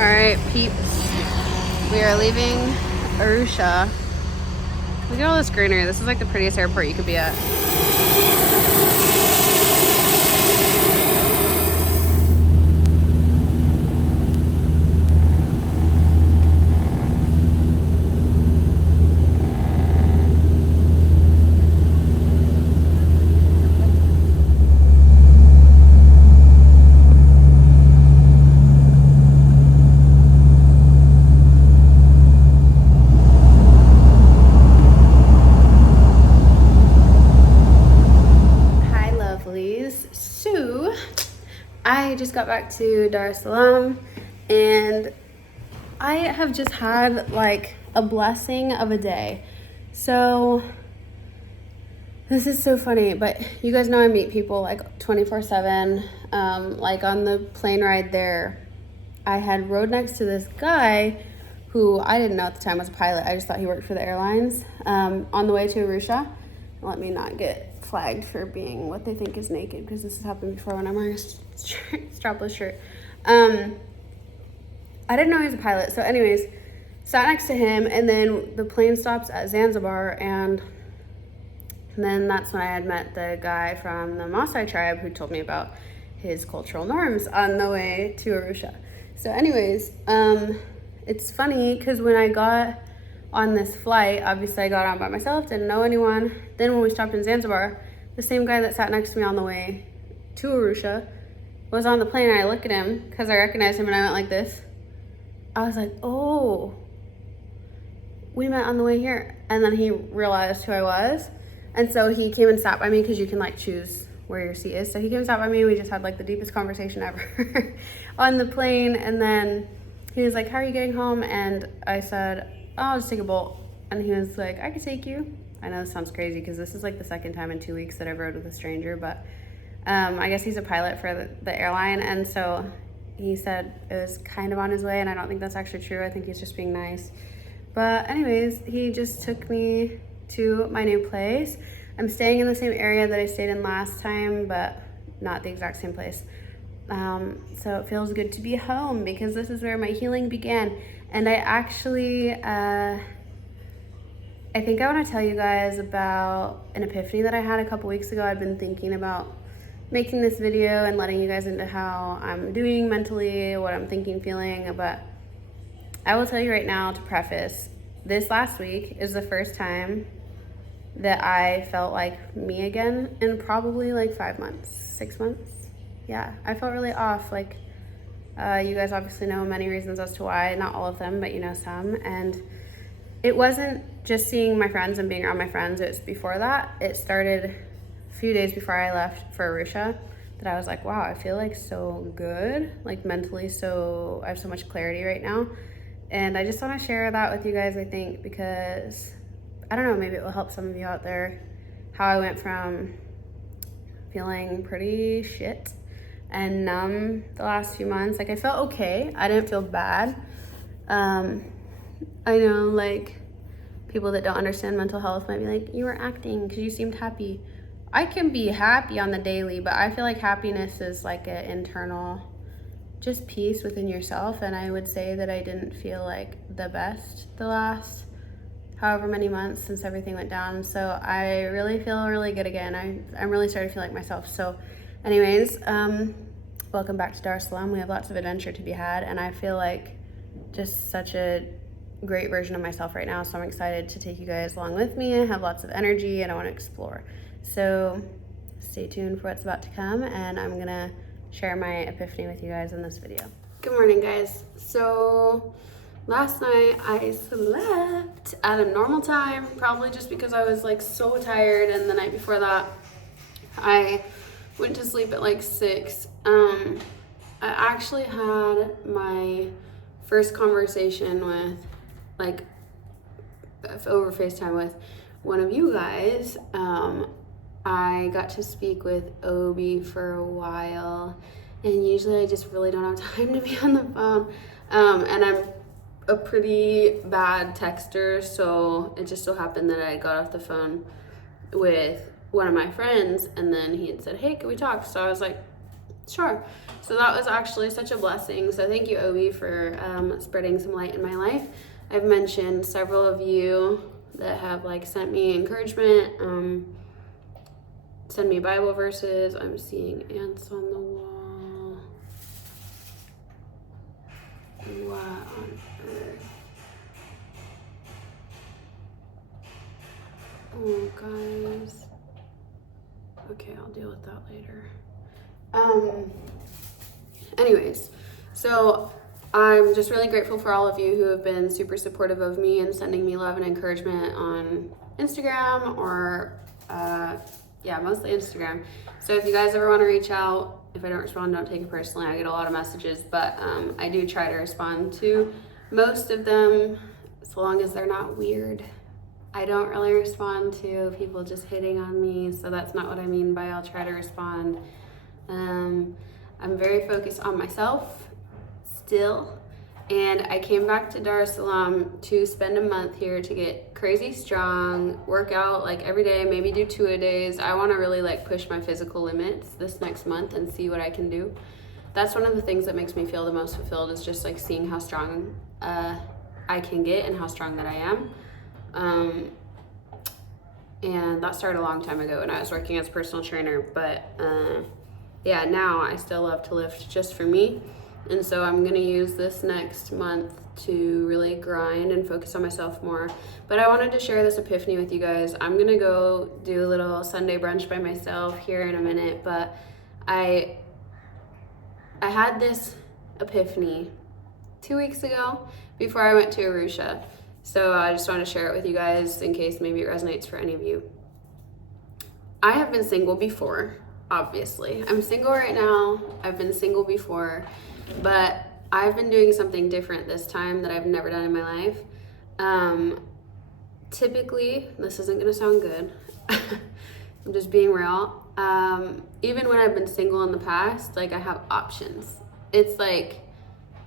All right, peeps. We are leaving Arusha. Look at all this greenery. This is like the prettiest airport you could be at. So, I just got back to Dar Salam and I have just had like a blessing of a day. So, this is so funny, but you guys know I meet people like 24/7. Like on the plane ride there, I had rode next to this guy who I didn't know at the time was a pilot. I just thought he worked for the airlines. On the way to Arusha, let me not get flagged for being what they think is naked, because this has happened before when I'm wearing a strapless shirt. I didn't know he was a pilot. So anyways, sat next to him, and then the plane stops at Zanzibar, and then that's when I had met the guy from the Maasai tribe who told me about his cultural norms on the way to Arusha. So anyways, it's funny because when I got on this flight, obviously I got on by myself, didn't know anyone. Then when we stopped in Zanzibar, the same guy that sat next to me on the way to Arusha was on the plane, and I look at him because I recognized him and I went like this. I was like, oh, we met on the way here. And then he realized who I was. And so he came and sat by me, because you can like choose where your seat is. So he came and sat by me, and we just had like the deepest conversation ever on the plane. And then he was like, how are you getting home? And I said, oh, I'll just take a Bolt. And he was like, I could take you. I know this sounds crazy because this is like the second time in 2 weeks that I've rode with a stranger, but I guess he's a pilot for the airline. And so he said it was kind of on his way, and I don't think that's actually true. I think he's just being nice. But anyways, he just took me to my new place. I'm staying in the same area that I stayed in last time, but not the exact same place. So it feels good to be home, because this is where my healing began. And I actually, I think I want to tell you guys about an epiphany that I had a couple weeks ago. I've been thinking about making this video and letting you guys into how I'm doing mentally, what I'm thinking, feeling. But I will tell you right now, to preface, this last week is the first time that I felt like me again in probably like 5 months, 6 months. Yeah, I felt really off. Like, you guys obviously know many reasons as to why, not all of them, but you know some. And it wasn't just seeing my friends and being around my friends. It was before that. It started a few days before I left for Arusha, that I was like, wow, I feel like so good, like mentally. So I have so much clarity right now. And I just want to share that with you guys, I think, because I don't know, maybe it will help some of you out there, how I went from feeling pretty shit and numb the last few months. Like, I felt okay. I didn't feel bad. I know, like, people that don't understand mental health might be like, you were acting because you seemed happy. I can be happy on the daily, but I feel like happiness is like an internal just peace within yourself. And I would say that I didn't feel like the best the last however many months since everything went down. So I really feel really good again. I'm really starting to feel like myself. So anyways, welcome back to Dar Salam. We have lots of adventure to be had, and I feel like just such a great version of myself right now. So I'm excited to take you guys along with me. I have lots of energy and I want to explore. So stay tuned for what's about to come, and I'm gonna share my epiphany with you guys in this video. Good morning, guys. So last night I slept at a normal time, probably just because I was like so tired, and the night before that I went to sleep at like 6. I actually had my first conversation with, like, over FaceTime with one of you guys. I got to speak with Obi for a while, and usually I just really don't have time to be on the phone. And I'm a pretty bad texter, so it just so happened that I got off the phone with one of my friends, and then he had said, hey, can we talk? So I was like, Sure. So that was actually such a blessing. So thank you, Obi, for spreading some light in my life. I've mentioned several of you that have like sent me encouragement, send me Bible verses. I'm seeing ants on the wall. What on earth? Oh, guys. Okay, I'll deal with that later. Anyways, so I'm just really grateful for all of you who have been super supportive of me and sending me love and encouragement on Instagram or, mostly Instagram. So if you guys ever want to reach out, if I don't respond, don't take it personally. I get a lot of messages, but I do try to respond to most of them, so long as they're not weird. I don't really respond to people just hitting on me, so that's not what I mean by I'll try to respond. I'm very focused on myself still, and I came back to Dar Salam to spend a month here to get crazy strong, work out like every day, maybe do 2-a-days. I want to really like push my physical limits this next month and see what I can do. That's one of the things that makes me feel the most fulfilled, is just like seeing how strong I can get and how strong that I am. And that started a long time ago when I was working as a personal trainer, but now I still love to lift just for me. And so I'm gonna use this next month to really grind and focus on myself more. But I wanted to share this epiphany with you guys. I'm gonna go do a little Sunday brunch by myself here in a minute, but I had this epiphany 2 weeks ago before I went to Arusha. So I just want to share it with you guys in case maybe it resonates for any of you. I have been single before, obviously. I'm single right now. I've been single before, but I've been doing something different this time that I've never done in my life. Typically, this isn't going to sound good. I'm just being real. Even when I've been single in the past, like I have options. It's like,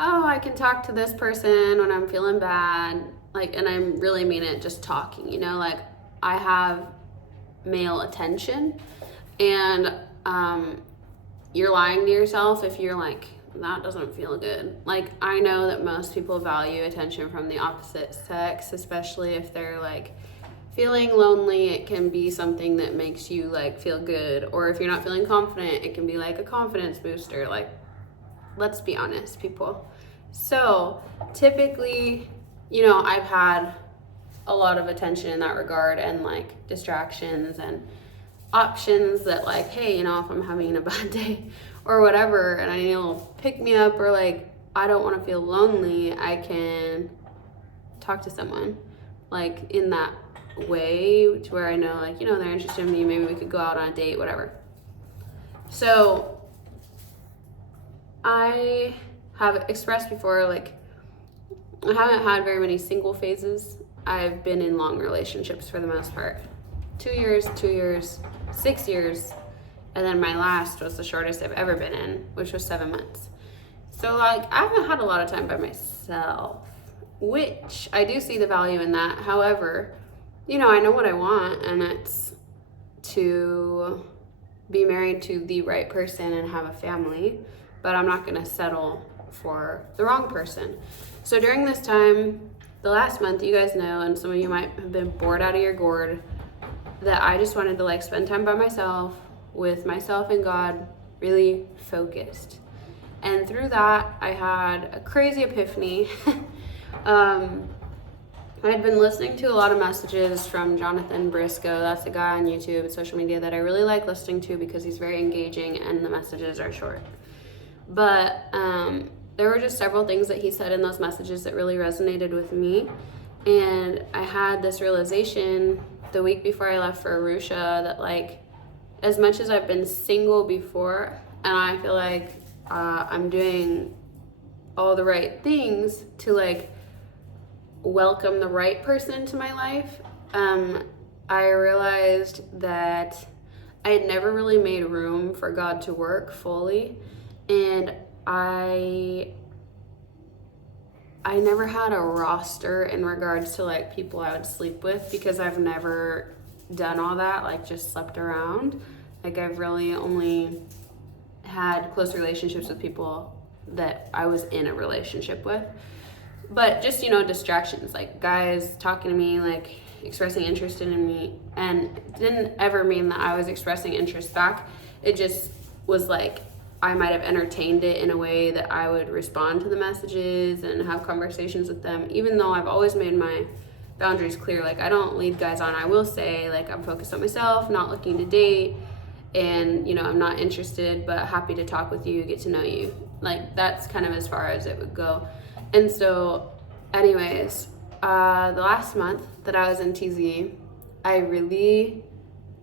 oh, I can talk to this person when I'm feeling bad. Like, and I really mean it, just talking, you know, like I have male attention, and you're lying to yourself if you're like, that doesn't feel good. Like, I know that most people value attention from the opposite sex, especially if they're like feeling lonely. It can be something that makes you like feel good, or if you're not feeling confident, it can be like a confidence booster. Like, let's be honest, people. So typically, you know, I've had a lot of attention in that regard, and like distractions and options that like, hey, you know, if I'm having a bad day or whatever and I need a little pick me up, or like I don't want to feel lonely, I can talk to someone like in that way to where I know like, you know, they're interested in me, maybe we could go out on a date, whatever. So I have expressed before, like, I haven't had very many single phases. I've been in long relationships for the most part. 2 years, 6 years, and then my last was the shortest I've ever been in, which was 7 months. So like, I haven't had a lot of time by myself, which I do see the value in that. However, you know, I know what I want, and it's to be married to the right person and have a family, but I'm not gonna settle for the wrong person. So during this time, the last month, you guys know, and some of you might have been bored out of your gourd, that I just wanted to like spend time by myself, with myself and God, really focused. And through that, I had a crazy epiphany. I had been listening to a lot of messages from Jonathan Briscoe. That's a guy on YouTube and social media that I really like listening to because he's very engaging and the messages are short. But there were just several things that he said in those messages that really resonated with me. And I had this realization the week before I left for Arusha that like, as much as I've been single before, and I feel like I'm doing all the right things to like welcome the right person into my life, I realized that I had never really made room for God to work fully, and I never had a roster in regards to like people I would sleep with, because I've never done all that, like just slept around. Like I've really only had close relationships with people that I was in a relationship with. But just, distractions, like guys talking to me, like expressing interest in me, and it didn't ever mean that I was expressing interest back. It just was like I might have entertained it in a way that I would respond to the messages and have conversations with them, even though I've always made my boundaries clear. Like, I don't lead guys on. I will say, like, I'm focused on myself, not looking to date, and I'm not interested, but happy to talk with you, get to know you. Like, that's kind of as far as it would go. And so anyways, the last month that I was in TZ, I really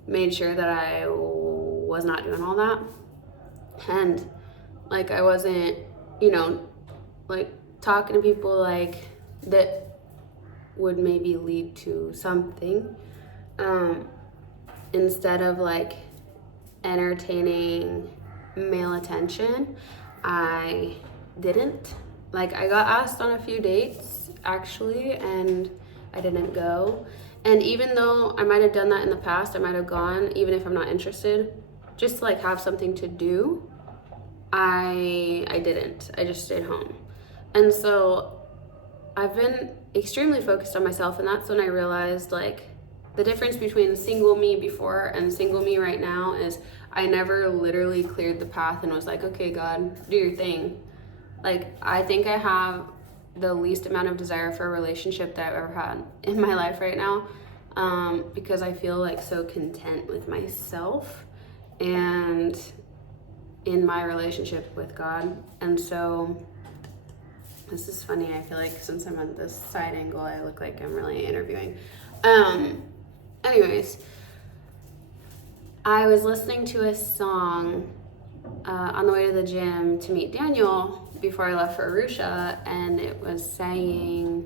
made sure that I was not doing all that. And like, I wasn't, like talking to people like that would maybe lead to something, instead of like entertaining male attention. I didn't. Like, I got asked on a few dates actually, and I didn't go. And even though I might have done that in the past, I might have gone even if I'm not interested, just to like have something to do. I didn't. I just stayed home. And so I've been extremely focused on myself, and that's when I realized like the difference between single me before and single me right now is I never literally cleared the path and was like, okay, God, do your thing. Like, I think I have the least amount of desire for a relationship that I've ever had in my life right now, because I feel like so content with myself and in my relationship with God. And so this is funny. I feel like since I'm at this side angle, I look like I'm really interviewing. Anyways, I was listening to a song on the way to the gym to meet Daniel before I left for Arusha, and it was saying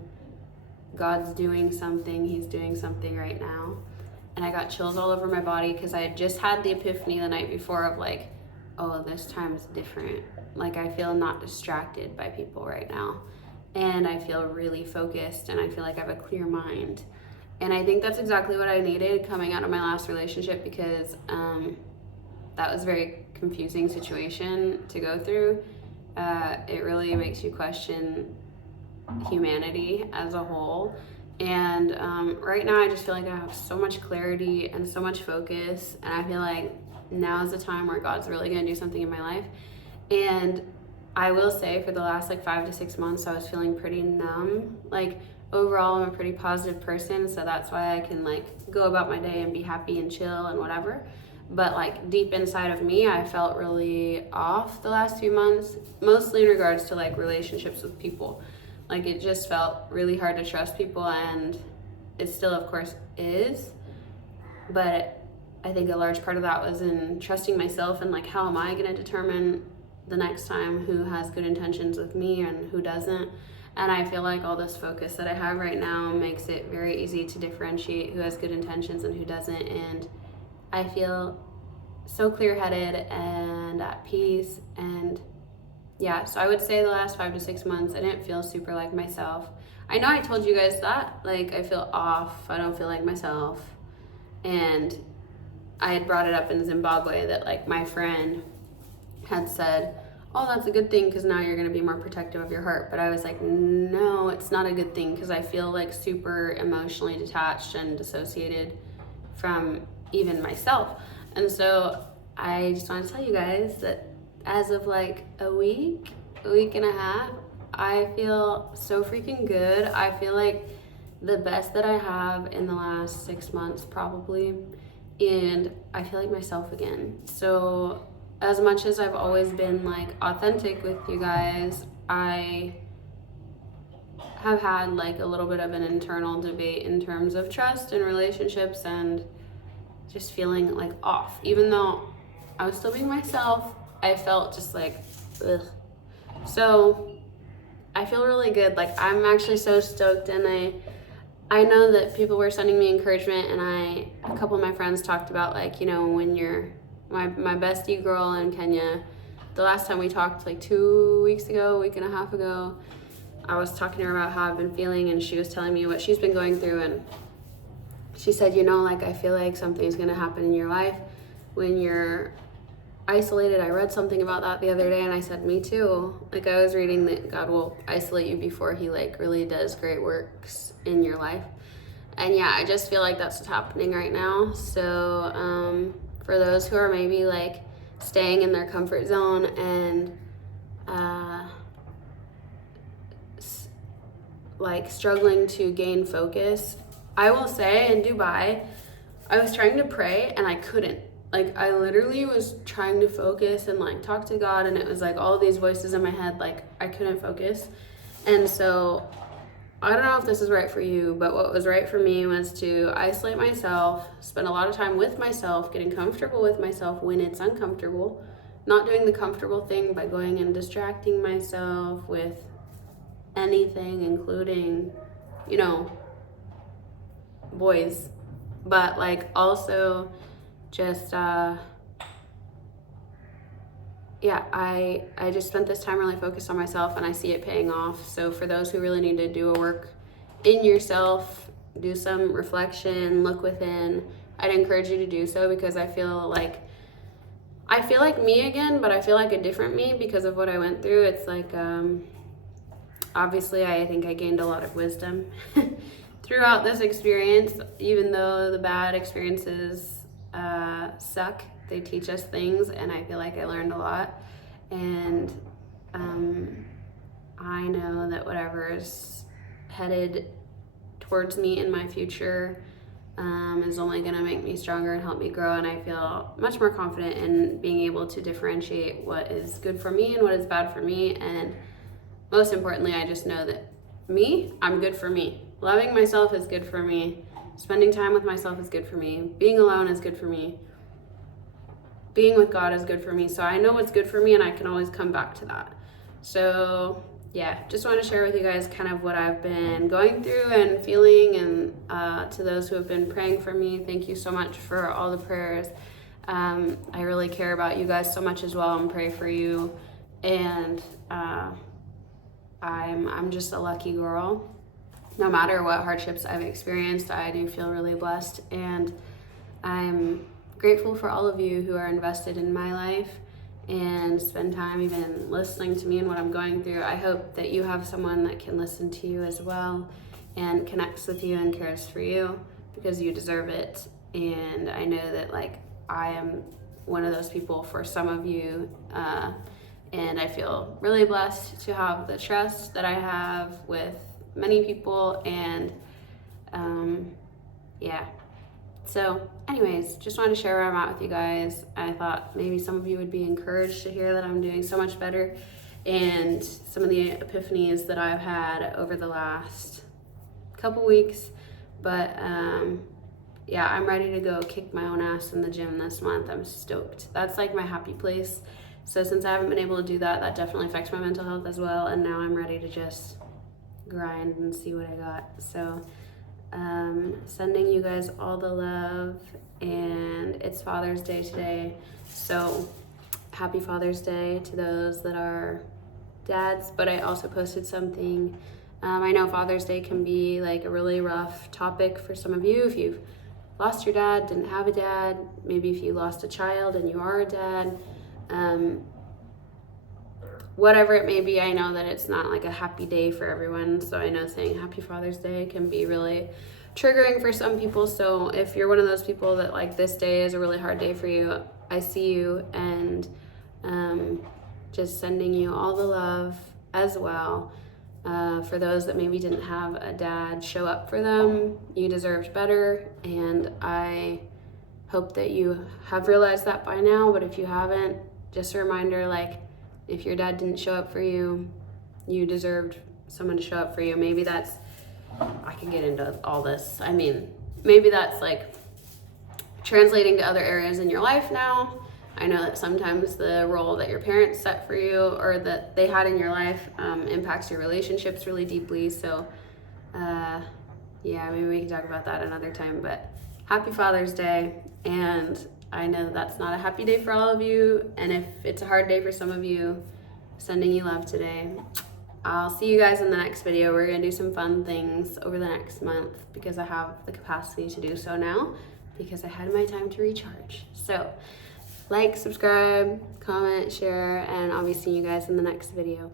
God's doing something, he's doing something right now. And I got chills all over my body because I had just had the epiphany the night before of like, oh, this time is different. Like, I feel not distracted by people right now, and I feel really focused, and I feel like I have a clear mind. And I think that's exactly what I needed coming out of my last relationship, because that was a very confusing situation to go through. It really makes you question humanity as a whole. And right now I just feel like I have so much clarity and so much focus, and I feel like now is the time where God's really gonna do something in my life. And I will say, for the last like 5 to 6 months, I was feeling pretty numb. Like, overall, I'm a pretty positive person, so that's why I can like go about my day and be happy and chill and whatever. But like deep inside of me, I felt really off the last few months, mostly in regards to like relationships with people. Like, it just felt really hard to trust people, and it still of course is, but I think a large part of that was in trusting myself, and like, how am I going to determine the next time who has good intentions with me and who doesn't. And I feel like all this focus that I have right now makes it very easy to differentiate who has good intentions and who doesn't. And I feel so clear-headed and at peace. And yeah, so I would say the last 5 to 6 months, I didn't feel super like myself. I know I told you guys that, like, I feel off, I don't feel like myself. And I had brought it up in Zimbabwe that like my friend had said, oh, that's a good thing because now you're going to be more protective of your heart. But I was like, no, it's not a good thing, because I feel like super emotionally detached and dissociated from even myself. And so I just want to tell you guys that as of like a week and a half, I feel so freaking good. I feel like the best that I have in the last 6 months probably, and I feel like myself again. So as much as I've always been like authentic with you guys, I have had like a little bit of an internal debate in terms of trust and relationships, and just feeling like off. Even though I was still being myself, I felt just like, ugh. So I feel really good. Like, I'm actually so stoked, and I know that people were sending me encouragement, and a couple of my friends talked about like, when you're my bestie girl in Kenya, the last time we talked like 2 weeks ago, a week and a half ago, I was talking to her about how I've been feeling, and she was telling me what she's been going through. And she said, like, I feel like something's gonna happen in your life when you're isolated. I read something about that the other day and I said, me too. Like, I was reading that God will isolate you before he like really does great works in your life. And yeah, I just feel like that's what's happening right now. So for those who are maybe like staying in their comfort zone and like struggling to gain focus, I will say in Dubai, I was trying to pray and I couldn't. Like, I literally was trying to focus and like talk to God, and it was like all these voices in my head, like I couldn't focus. And so I don't know if this is right for you, but what was right for me was to isolate myself, spend a lot of time with myself, getting comfortable with myself when it's uncomfortable, not doing the comfortable thing by going and distracting myself with anything, including, you know, boys, but like also just I just spent this time really focused on myself, and I see it paying off. So for those who really need to do a work in yourself, do some reflection, look within, I'd encourage you to do so, because I feel like me again, but I feel like a different me because of what I went through. It's like obviously I think I gained a lot of wisdom throughout this experience. Even though the bad experiences suck, they teach us things, and I feel like I learned a lot. And I know that whatever is headed towards me in my future is only going to make me stronger and help me grow. And I feel much more confident in being able to differentiate what is good for me and what is bad for me. And most importantly, I just know that I'm good for me. Loving myself is good for me. Spending time with myself is good for me. Being alone is good for me. Being with God is good for me. So I know what's good for me, and I can always come back to that. So yeah, just want to share with you guys kind of what I've been going through and feeling. And to those who have been praying for me, thank you so much for all the prayers. I really care about you guys so much as well, and pray for you. And I'm just a lucky girl. No matter what hardships I've experienced, I do feel really blessed, and I'm grateful for all of you who are invested in my life and spend time even listening to me and what I'm going through. I hope that you have someone that can listen to you as well and connects with you and cares for you, because you deserve it. And I know that like I am one of those people for some of you, and I feel really blessed to have the trust that I have with many people. And yeah, so anyways, just wanted to share where I'm at with you guys. I thought maybe some of you would be encouraged to hear that I'm doing so much better, and some of the epiphanies that I've had over the last couple weeks. But yeah, I'm ready to go kick my own ass in the gym this month. I'm stoked. That's like my happy place. So since I haven't been able to do that, that definitely affects my mental health as well. And now I'm ready to just grind and see what I got. So sending you guys all the love, and it's Father's Day today. So happy Father's Day to those that are dads. But I also posted something. I know Father's Day can be like a really rough topic for some of you. If you've lost your dad, didn't have a dad, maybe if you lost a child and you are a dad, whatever it may be, I know that it's not like a happy day for everyone. So I know saying happy Father's Day can be really triggering for some people. So if you're one of those people that like this day is a really hard day for you, I see you, and just sending you all the love as well. For those that maybe didn't have a dad show up for them, you deserved better, and I hope that you have realized that by now. But if you haven't, just a reminder, like, if your dad didn't show up for you, you deserved someone to show up for you. Maybe that's, I can get into all this. I mean, maybe that's like translating to other areas in your life now. I know that sometimes the role that your parents set for you or that they had in your life impacts your relationships really deeply. So yeah, maybe we can talk about that another time. But happy Father's Day. And I know that's not a happy day for all of you. And if it's a hard day for some of you, sending you love today. I'll see you guys in the next video. We're going to do some fun things over the next month because I have the capacity to do so now, because I had my time to recharge. So like, subscribe, comment, share, and I'll be seeing you guys in the next video.